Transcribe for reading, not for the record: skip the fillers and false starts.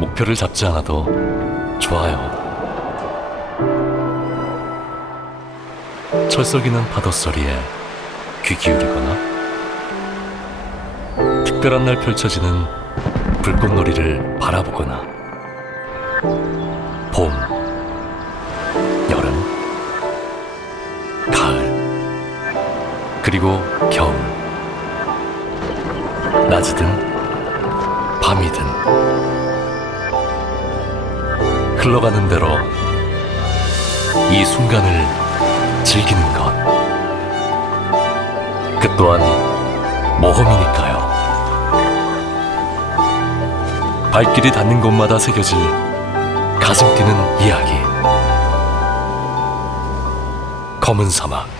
목표를 잡지 않아도 좋아요. 철썩이는 파도 소리에 귀 기울이거나 특별한 날 펼쳐지는 불꽃놀이를 바라보거나 봄, 여름, 가을, 그리고 겨울, 낮이든 밤이든 흘러가는 대로 이 순간을 즐기는 것, 그 또한 모험이니까요. 발길이 닿는 곳마다 새겨질 가슴 뛰는 이야기. 검은 사막.